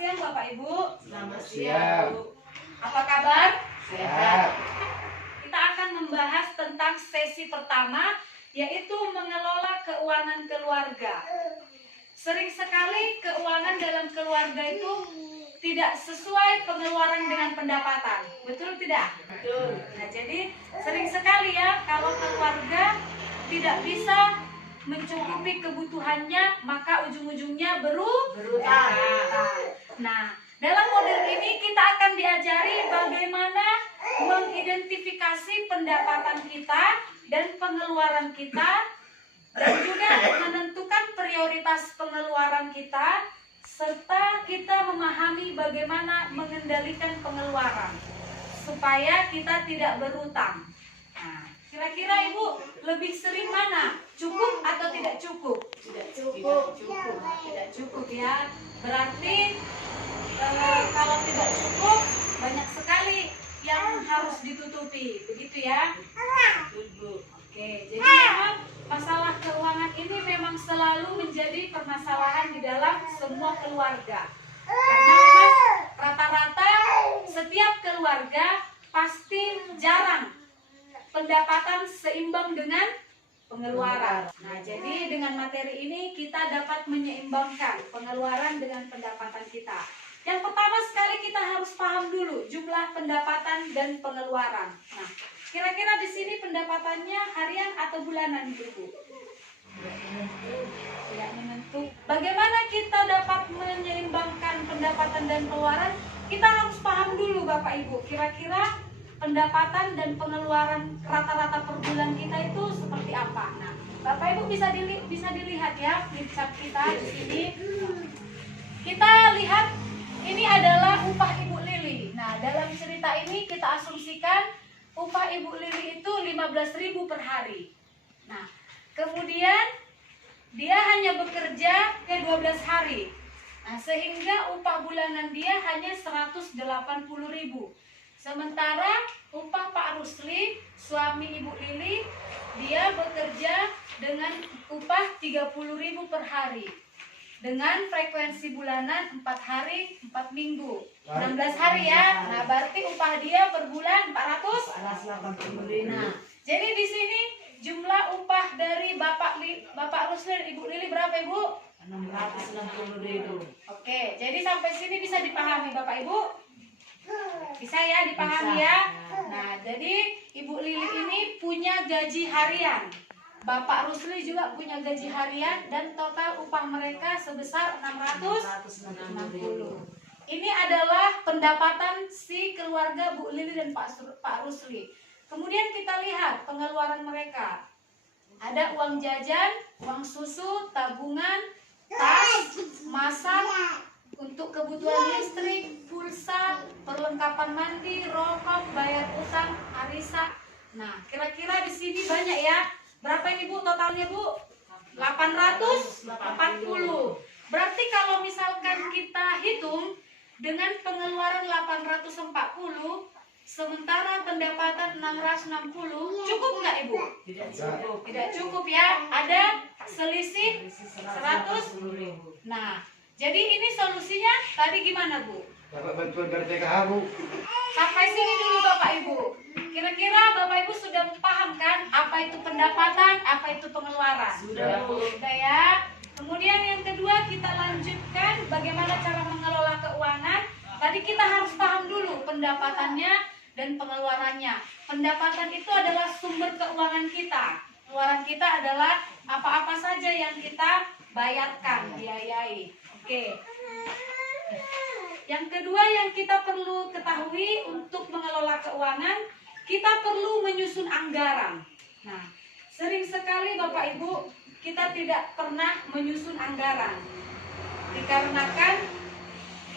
siang Bapak Ibu. Selamat siang. Apa kabar? Sehat. Kita akan membahas tentang sesi pertama, yaitu mengelola keuangan keluarga. Sering sekali keuangan dalam keluarga itu tidak sesuai pengeluaran dengan pendapatan. Betul tidak? Betul. Nah, jadi sering sekali ya kalau keluarga tidak bisa mencukupi kebutuhannya, maka ujung-ujungnya berutang. Nah, dalam model ini kita akan diajari bagaimana mengidentifikasi pendapatan kita dan pengeluaran kita, dan juga menentukan prioritas pengeluaran kita, serta kita memahami bagaimana mengendalikan pengeluaran supaya kita tidak berutang. Nah, kira-kira Ibu lebih sering mana? Cukup atau tidak cukup? Tidak cukup. Tidak cukup ya. Berarti kalau tidak cukup banyak sekali yang harus ditutupi, begitu ya? Oke, jadi memang masalah keuangan ini memang selalu menjadi permasalahan di dalam semua keluarga. Karena memang rata-rata setiap keluarga pasti jarang pendapatan seimbang dengan pengeluaran. Nah, jadi dengan materi ini kita dapat menyeimbangkan pengeluaran dengan pendapatan kita. Yang pertama sekali kita harus paham dulu jumlah pendapatan dan pengeluaran. Nah, kira-kira di sini pendapatannya harian atau bulanan, Ibu? Tidak menentu. Bagaimana kita dapat menyeimbangkan pendapatan dan pengeluaran? Kita harus paham dulu Bapak Ibu, kira-kira pendapatan dan pengeluaran rata-rata per bulan kita itu seperti apa. Nah, Bapak Ibu bisa dilihat ya di chart kita di sini. Kita lihat ini adalah upah Ibu Lili. Nah, dalam cerita ini kita asumsikan upah Ibu Lili itu 15.000 per hari. Nah, kemudian dia hanya bekerja ke 12 hari. Nah, sehingga upah bulanan dia hanya 180.000. Sementara upah Pak Rusli, suami Ibu Lili, dia bekerja dengan upah 30.000 per hari. Dengan frekuensi bulanan 4 hari, 4 minggu. 16 hari ya. Nah, berarti upah dia per bulan 480. Nah, jadi di sini jumlah upah dari Bapak Rusli dan Ibu Lili berapa, Ibu? 660.000. Oke, jadi sampai sini bisa dipahami Bapak Ibu? Bisa ya dipahami ya. Nah, jadi Ibu Lili ini punya gaji harian, Bapak Rusli juga punya gaji harian, dan total upah mereka sebesar 660. Ini adalah pendapatan si keluarga Bu Lili dan Pak Rusli. Kemudian kita lihat pengeluaran mereka. Ada uang jajan, uang susu, tabungan, tas, masak, untuk kebutuhan listrik, pulsa, perlengkapan mandi, rokok, bayar utang, arisan. Nah, kira-kira di sini banyak ya. Berapa ini Bu totalnya Bu? 840. Berarti kalau misalkan kita hitung dengan pengeluaran 840, sementara pendapatan 660, cukup nggak Ibu? Tidak cukup. Tidak cukup ya. Ada selisih 100. Nah, jadi ini solusinya tadi gimana Bu? Dapat bantuan dari TKH, Bu. Sampai sini dulu Bapak Ibu. Kira-kira Bapak Ibu sudah paham kan apa itu pendapatan, apa itu pengeluaran? Sudah, Bu. Sudah ya. Kemudian yang kedua kita lanjutkan bagaimana cara mengelola keuangan. Tadi kita harus paham dulu pendapatannya dan pengeluarannya. Pendapatan itu adalah sumber keuangan kita. Pengeluaran kita adalah apa-apa saja yang kita bayarkan, biayai. Oke. Yang kedua yang kita perlu ketahui untuk mengelola keuangan, kita perlu menyusun anggaran. Nah, sering sekali Bapak Ibu kita tidak pernah menyusun anggaran. Dikarenakan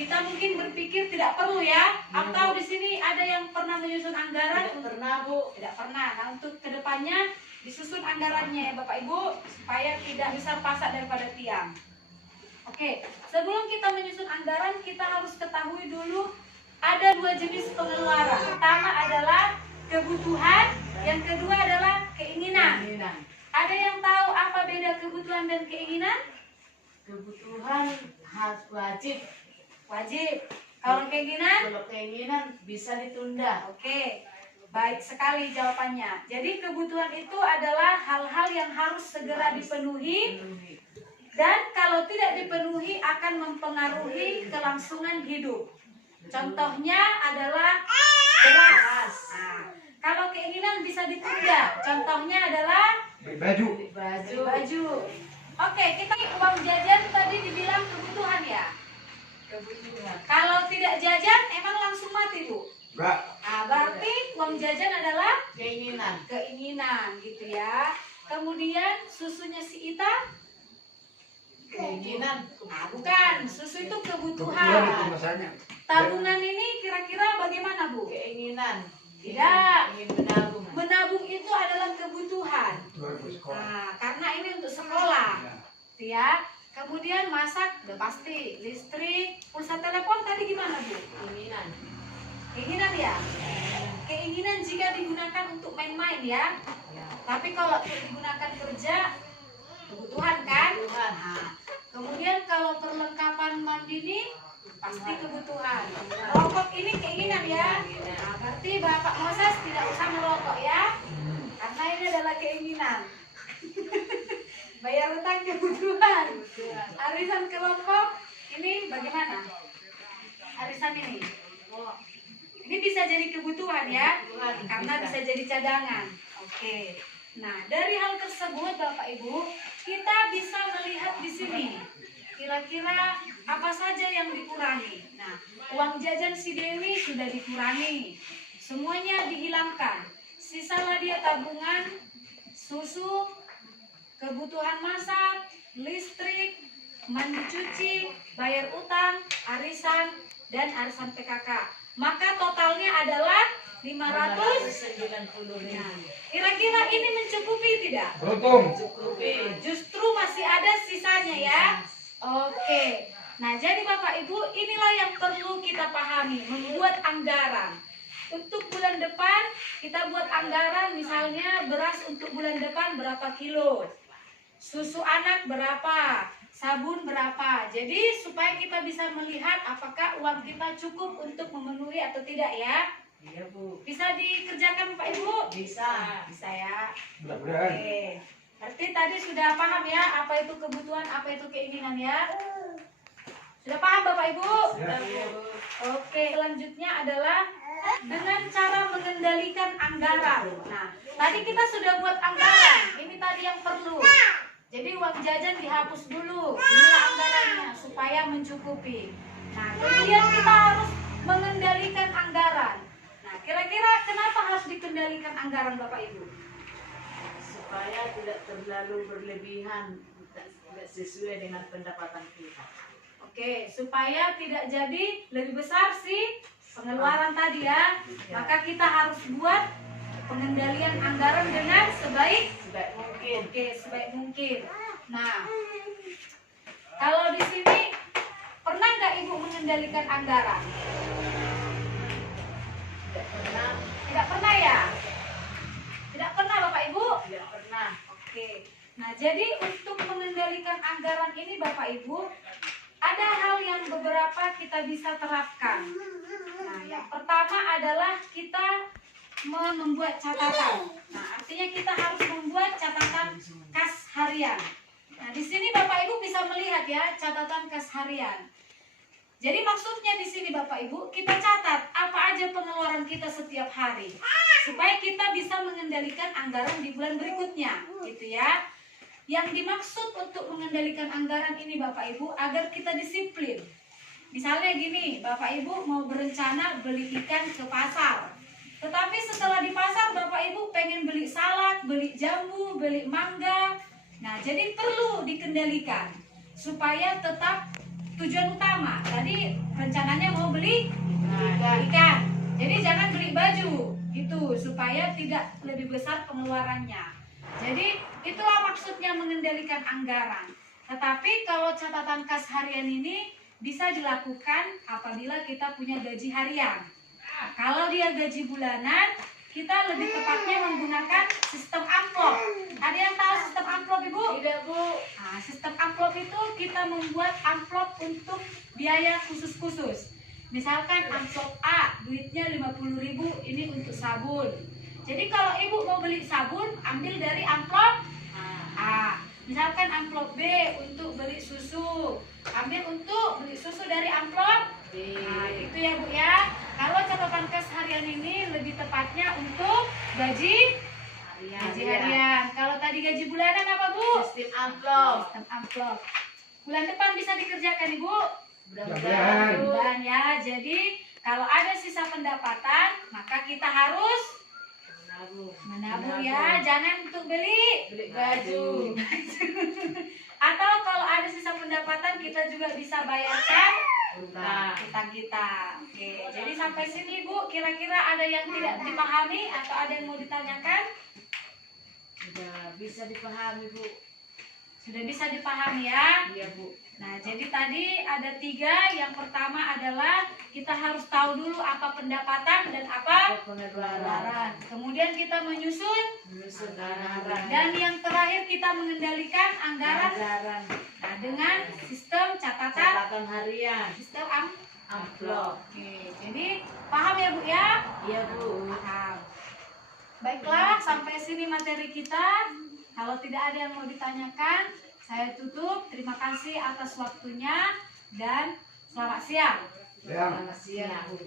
kita mungkin berpikir tidak perlu ya, atau di sini ada yang pernah menyusun anggaran? Tidak pernah, Bu. Tidak pernah. Nah, untuk kedepannya disusun anggarannya ya Bapak Ibu supaya tidak bisa pasak daripada tiang. Oke, sebelum kita menyusun anggaran, kita harus ketahui dulu ada 2 jenis pengeluaran. Pertama adalah kebutuhan, yang kedua adalah keinginan. Ada yang tahu apa beda kebutuhan dan keinginan? Kebutuhan harus wajib Wajib. Kalau keinginan? Kalau keinginan bisa ditunda. Oke. Baik sekali jawabannya. Jadi kebutuhan itu adalah hal-hal yang harus segera dipenuhi dan kalau tidak dipenuhi akan mempengaruhi kelangsungan hidup. Contohnya adalah beras. Nah, kalau keinginan bisa ditunda. Contohnya adalah Beli baju. Baju. baju. Oke, kita uang jajan tadi dibilang kebutuhan ya. Kebutuhan. Kalau tidak jajan emang langsung mati, Bu. Enggak. Nah, berarti uang jajan adalah Keinginan. keinginan gitu ya. Kemudian susunya si Ita? Keinginan. Nah, bukan. Susu itu Kebetulan itu kebutuhan. masanya. Tabungan ini kira-kira bagaimana, Bu? Keinginan. Tidak. Ingin menabung. Menabung itu adalah kebutuhan. Kebetulan untuk sekolah. Nah, karena ini untuk sekolah. Ya. Gitu ya. Kemudian masak udah pasti, listrik, pulsa telepon tadi gimana, Bu? Keinginan. Keinginan ya? Keinginan jika digunakan untuk main-main ya. Ya. Tapi kalau untuk digunakan kerja, kebutuhan kan? Kebutuhan. Nah, kemudian kalau perlengkapan mandi ini pasti kebutuhan. Rokok ini keinginan ya. Nah, berarti Bapak Moses tidak usah merokok ya. Karena ini adalah keinginan. Bayar utang kebutuhan. Arisan kelompok ini bagaimana? Arisan ini. Oh, ini bisa jadi kebutuhan ya. Karena bisa jadi cadangan. Oke. Nah, dari hal tersebut Bapak Ibu, kita bisa melihat di sini. Kira-kira apa saja yang dikurangi. Nah, uang jajan si Dewi sudah dikurangi. Semuanya dihilangkan. Sisalah dia tabungan, susu, kebutuhan masak, listrik, mandi cuci, bayar utang, arisan, dan arisan PKK. Maka totalnya adalah 500. Nah, kira-kira ini mencukupi tidak? Beruntung. Cukupi. Justru masih ada sisanya ya. Oke. Nah, jadi Bapak Ibu, inilah yang perlu kita pahami, membuat anggaran. Untuk bulan depan, kita buat anggaran misalnya beras untuk bulan depan berapa kilo. Susu anak berapa, sabun berapa. Jadi supaya kita bisa melihat apakah uang kita cukup untuk memenuhi atau tidak ya. Iya, Bu. Bisa dikerjakan Pak Ibu? Bisa. Bisa ya. Mudah-mudahan. Oke. Berarti tadi sudah paham ya apa itu kebutuhan, apa itu keinginan ya. Sudah paham Bapak Ibu? Ya. Iya, Bu. Oke, selanjutnya adalah dengan cara mengendalikan anggaran. Nah, tadi kita sudah buat anggaran. Ini tadi yang perlu. Jadi uang jajan dihapus dulu. Inilah anggarannya supaya mencukupi. Nah, kemudian kita harus mengendalikan anggaran. Nah, kira-kira kenapa harus dikendalikan anggaran Bapak Ibu? Supaya tidak terlalu berlebihan, tidak sesuai dengan pendapatan kita. Oke, supaya tidak jadi lebih besar sih pengeluaran tadi ya. Maka kita harus buat pengendalian anggaran dengan sebaik Mungkin. sebaik mungkin. Nah, kalau di sini pernah nggak Ibu mengendalikan anggaran? Tidak pernah. Tidak pernah ya? Tidak pernah Bapak Ibu? Tidak pernah. Oke. Nah, jadi untuk mengendalikan anggaran ini Bapak Ibu, ada hal yang beberapa kita bisa terapkan. Nah, yang pertama adalah kita membuat catatan. Nah, artinya kita harus membuat catatan kas harian. Nah, di sini Bapak Ibu bisa melihat ya catatan kas harian. Jadi maksudnya di sini Bapak Ibu, kita catat apa aja pengeluaran kita setiap hari supaya kita bisa mengendalikan anggaran di bulan berikutnya, gitu ya. Yang dimaksud untuk mengendalikan anggaran ini Bapak Ibu agar kita disiplin. Misalnya gini, Bapak Ibu mau berencana beli ikan ke pasar. Tetapi setelah di pasar Bapak Ibu pengen beli salad, beli jambu, beli mangga. Nah, jadi perlu dikendalikan supaya tetap tujuan utama. Tadi rencananya mau beli ikan. Jadi jangan beli baju gitu supaya tidak lebih besar pengeluarannya. Jadi itulah maksudnya mengendalikan anggaran. Tetapi kalau catatan kas harian ini bisa dilakukan apabila kita punya gaji harian. Kalau dia gaji bulanan, kita lebih tepatnya menggunakan sistem amplop. Ada yang tahu sistem amplop Ibu? Tidak, Bu. Nah, sistem amplop itu kita membuat amplop untuk biaya khusus-khusus. Misalkan amplop A, duitnya 50.000, ini untuk sabun. Jadi kalau ibu mau beli sabun, ambil dari amplop A. Misalkan amplop B untuk beli susu, ambil untuk beli susu dari amplop B. Nah, itu ya Bu ya. Kalau catatan kas harian ini lebih tepatnya untuk gaji harian. Kalau tadi gaji bulanan apa Bu? Sistem amplop. Sistem amplop. Bulan depan bisa dikerjakan Ibu? Mudah-mudahan. Dan ya, jadi kalau ada sisa pendapatan, maka kita harus menabung ya. Jangan untuk beli baju. Atau kalau ada sisa pendapatan, kita juga bisa bayarkan utang kita. Oke, jadi sampai sini Bu, kira-kira ada yang tidak dipahami atau ada yang mau ditanyakan? Sudah bisa dipahami Bu. Sudah bisa dipahami ya? Iya Bu. Nah, jadi tadi ada 3. Yang pertama adalah kita harus tahu dulu apa pendapatan dan apa pengeluaran. Kemudian kita menyusun Anggaran. dan yang terakhir kita mengendalikan anggaran. Nah, dengan sistem Catatan harian. sistem Amplop. Oke, jadi paham ya Bu ya? Iya Bu. Paham. Baiklah, sampai sini materi kita. Kalau tidak ada yang mau ditanyakan, saya tutup. Terima kasih atas waktunya dan selamat siang. Yang Selamat siang Bu.